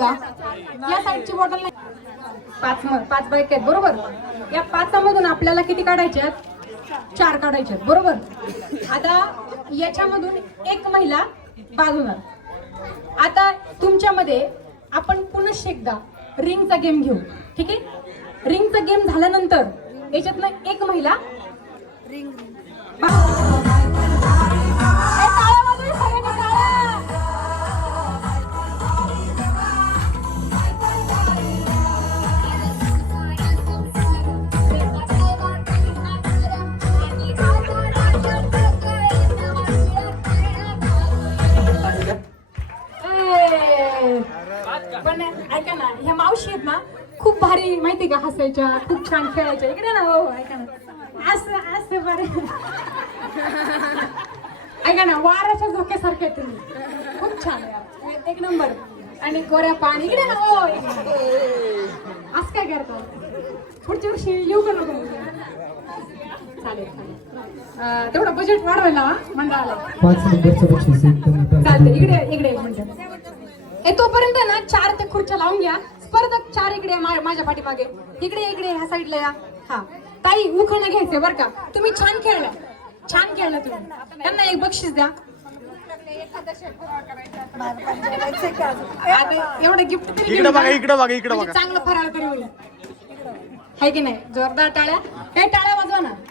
का? या साईडची बॉटल नाही. पाच पाच बाईक आहेत बरोबर? या पाचामधून आपल्याला किती काढायचे आहेत? चार काढायचे आहेत बरोबर? आता याच्यामधून एक महिला बाद होणार आता तुमच्यामध्ये आपण पुनश्च एकदा रिंगचा गेम घेऊ. ठीक आहे? रिंगचा गेम झाल्यानंतर याच्यातनं एक महिला ए, पण ऐका ना ह्या मावशी आहेत ना खूप भारी माहिती का हसायच्या खूप छान खेळायच्या. इकडे ना हो ऐका ना. असं असं बरे ऐका ना वाराच्या झोक्यासारखे आहेत तुम्ही. खूप छान. एक नंबर. आणि गोऱ्या पाणी. इकडे ना हो असं काय करतो? पुढच्या वर्षी येऊ का नको? चालेल तेवढं बजेट वाढवायला हा, मंडळाला. पाच नंबरचं बक्षीस एकदम चालतंय इकडे इकडे एक ए तोपर्यंत ना चार ते खुर्च्या लावून घ्या. स्पर्धक चार इकडे माझ्या पाठीमागे. इकडे इकडे ह्या साईडला या. हा. ताई उखाणं घ्यायचंय बरं का. तुम्ही छान खेळला. छान खेळला तुम्ही. त्यांना एक बक्षीस द्या. एवढं गिफ्ट तरी इकडे घेऊन बघा जा. इकडे बघा इकडे म्हणजे बघा. चांगलं फराळ तरी होईल. आहे की नाही? जोरदार टाळ्या. काही टाळ्या वाजवा ना.